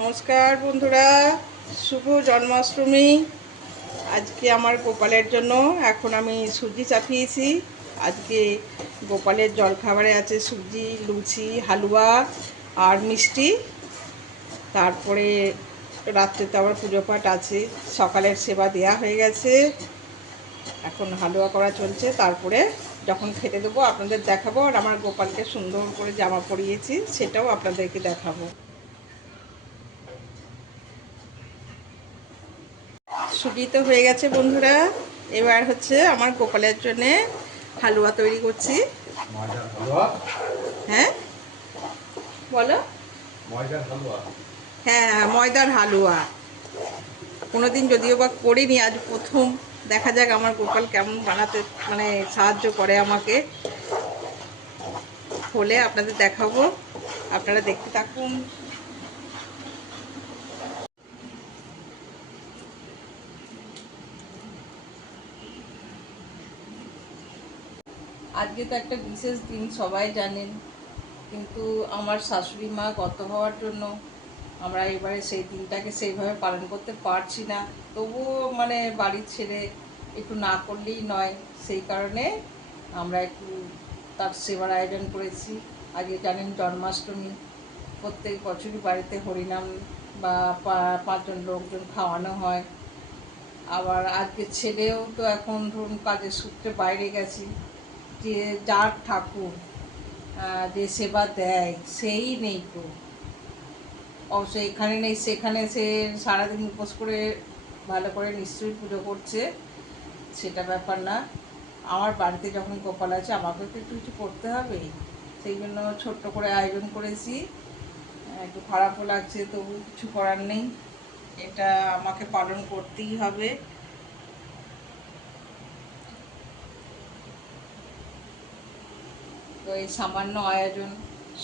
নমস্কার বন্ধুরা, শুভ জন্মাষ্টমী। আজকে আমার গোপালের জন্য এখন আমি সুজি চাপিয়েছি। আজকে গোপালের জলখাবারে আছে সুজি, লুচি, হালুয়া আর মিষ্টি। তারপরে রাত্রে তো আবার পুজো পাঠ আছে। সকালের সেবা দেয়া হয়ে গেছে, এখন হালুয়া করা চলছে। তারপরে যখন খেতে দেবো আপনাদের দেখাবো, আর আমার গোপালকে সুন্দর করে জামা পরিয়েছি সেটাও আপনাদেরকে দেখাবো। সুজি তো হয়ে গেছে বন্ধুরা, এবার হচ্ছে আমার গোপালের জন্যে হালুয়া তৈরি করছি। হ্যাঁ বলো। হ্যাঁ, ময়দার হালুয়া। কোনোদিন যদিও বা করিনি, আজ প্রথম। দেখা যাক আমার গোপাল কেমন বানাতে সাহায্য করে আমাকে। হলে আপনাদের দেখাবো, আপনারা দেখতে থাকুন। আজকে তো একটা বিশেষ দিন, সবাই জানেন, কিন্তু আমার শাশুড়ি মা গত হওয়ার জন্য আমরা এবারে সেই দিনটাকে সেইভাবে পালন করতে পারছি না। তবুও বাড়ি ছেড়ে একটু না করলেই নয়, সেই কারণে আমরা একটু তার সেবার আয়োজন করেছি। আগে জানেন জন্মাষ্টমী, প্রত্যেক বছরই বাড়িতে হরিনাম বা পাঁচজন লোকজন খাওয়ানো হয়। আবার আজকে ছেলেও তো এখন ধরুন কাজের সূত্রে বাইরে গেছি, যে যার ঠাকুর যে সেবা দেয় সেই নেই তো। অবশ্য এখানে নেই, সেখানে সে সারাদিন উপোস করে ভালো করে নিশ্চয়ই পুজো করছে, সেটা ব্যাপার না। আমার বাড়িতে যখন গোপাল আছে আমাকে তো একটু কিছু করতে হবে, সেই জন্য ছোট্ট করে আয়োজন করেছি। একটু খারাপও লাগছে, তবু কিছু করার নেই, এটা আমাকে পালন করতেই হবে। তো এই সামান্য আয়োজন,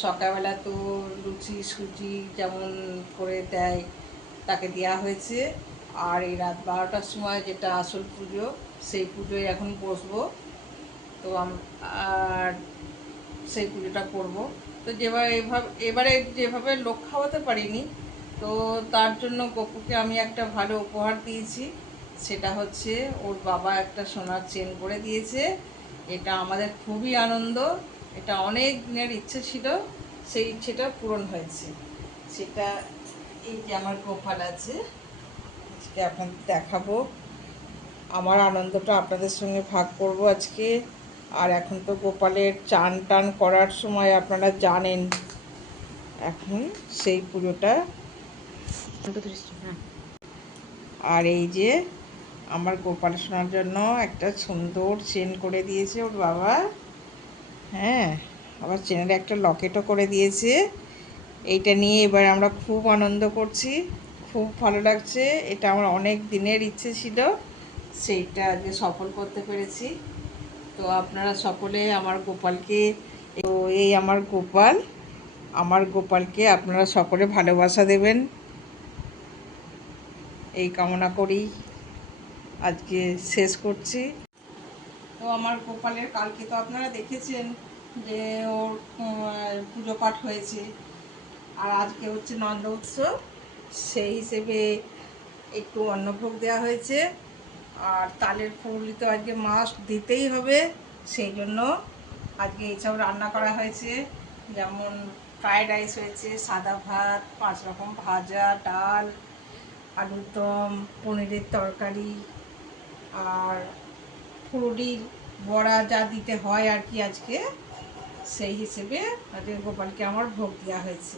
সকালবেলা তো লুচি সুজি যেমন করে দেয় তাকে দেওয়া হয়েছে। আর এই রাত 12টার সময় যেটা আসল পুজো, সেই পুজোয় এখন বসবো। তো আর সেই পুজোটা করব। তো এবারে যেভাবে লোক খাওয়াতে পারিনি, তো তার জন্য গপুকে আমি একটা ভালো উপহার দিয়েছি। সেটা হচ্ছে ওর বাবা একটা সোনার চেন করে দিয়েছে। এটা আমাদের খুবই আনন্দ, এটা অনেক দিনের ইচ্ছে ছিল, সেই ইচ্ছেটা পূরণ হয়েছে। সেটা এই যে আমার গোপাল আছে, আজকে আপনাদের দেখাবো। আমার আনন্দটা আপনাদের সঙ্গে ভাগ করব আজকে। আর এখন তো গোপালের চান টান করার সময়, আপনারা জানেন, এখন সেই পুজোটা। আর এই যে আমার গোপাল সোনার জন্য একটা সুন্দর চেন করে দিয়েছে ওর বাবা। হ্যাঁ, আবার চেনের একটা লকেটও করে দিয়েছে। এইটা নিয়ে এবার আমরা খুব আনন্দ করছি, খুব ভালো লাগছে। এটা আমার অনেক দিনের ইচ্ছে ছিল, সেইটা আজকে সফল করতে পেরেছি। তো আপনারা সকলে আমার গোপালকে, তো এই আমার গোপালকে আপনারা সকলে ভালোবাসা দেবেন, এই কামনা করি আজকে শেষ করছি। তো আমার গোপালের কালকে তো আপনারা দেখেছেন যে ওর পুজো পাঠ হয়েছে, আর আজকে হচ্ছে নন্দ উৎসব, সেই হিসেবে একটু অন্নভোগ দেওয়া হয়েছে। আর তালের ফুলই তো আজকে মাস্ট দিতেই হবে, সেই জন্য আজকে এইসব রান্না করা হয়েছে। যেমন ফ্রায়েড রাইস হয়েছে, সাদা ভাত, 5 রকম ভাজা, ডাল, আলুর দম, পনিরের তরকারি, আর ফুলুরির বড়া, যা দিতে হয় আর কি আজকে, সেই হিসেবে আজকে গোপালকে আমার ভোগ দেওয়া হয়েছে।